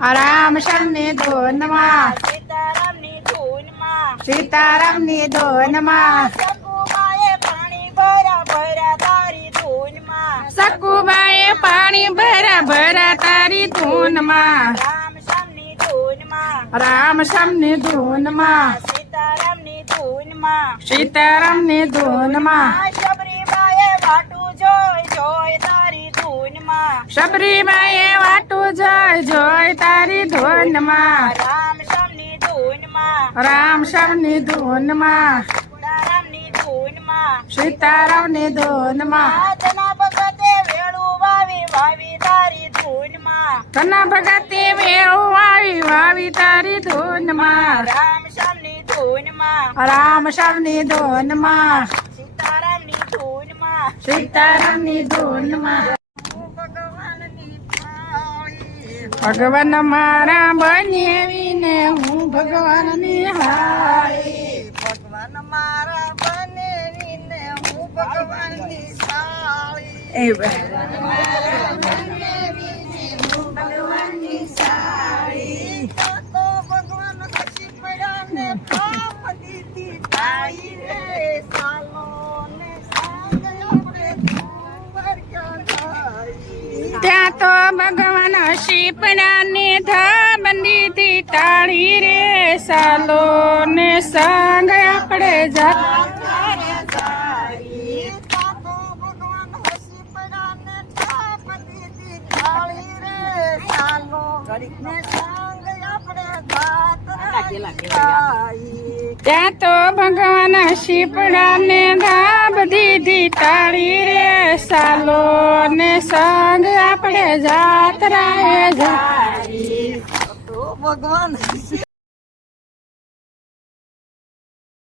રામ શમની ધૂનમાં સીતારામની ધૂનમાં સીતારામની ધૂનમાં સકુબાએ પાણી ભરા ભરા તારી ધૂનમાં સકુબાએ પાણી ભરા ભરા તારી ધૂનમાં રામ શમની ધૂનમાં રામ શમની ધૂનમાં સીતારામની ધૂનમાં સીતારામની ધૂનમાં શબરીબાએ વાટું જોઈ જોઈ તારી ધૂનમાં શબરીમાએ વાટું જોઈ જોઈ તારી ધૂનમાં રામ શમની ધૂનમાં રામ શમની ધૂનમાં સીતારામની ધૂનમાં સીતારામની ધૂનમાં આજના ભગતે વેળું વાવી વાવી તારી ધૂનમાં તના ભગતે વેળું વાવી વાવી તારી ધૂનમાં રામ શમની ધૂનમાં રામ શમની ધૂનમાં સીતારામની ધૂનમાં સીતારામની ધૂનમાં ભગવાનની થાળી ભગવાન મારા બનેવીને હું ભગવાનની હાળી ભગવાન મારા બનેવીને હું ભગવાનની સાળી એ ભગવાનની સાળી તો ભગવાન હસી પડ્યા ને પાપ દીધી થાળી રે સાલો ને સાંગ આપણે ધુંવર ક્યાં થાય ત્યાં તો ભગવાન શીપડાને ધાબંદીથી તાળી રે સાલો ને સંગ આપણે જા ત્યાં તો ભગવાન શીપડાને ધાબ દીધી તાળી રે સાલો ને સંગ આપણે જાત્રાએ જાય ભગવાન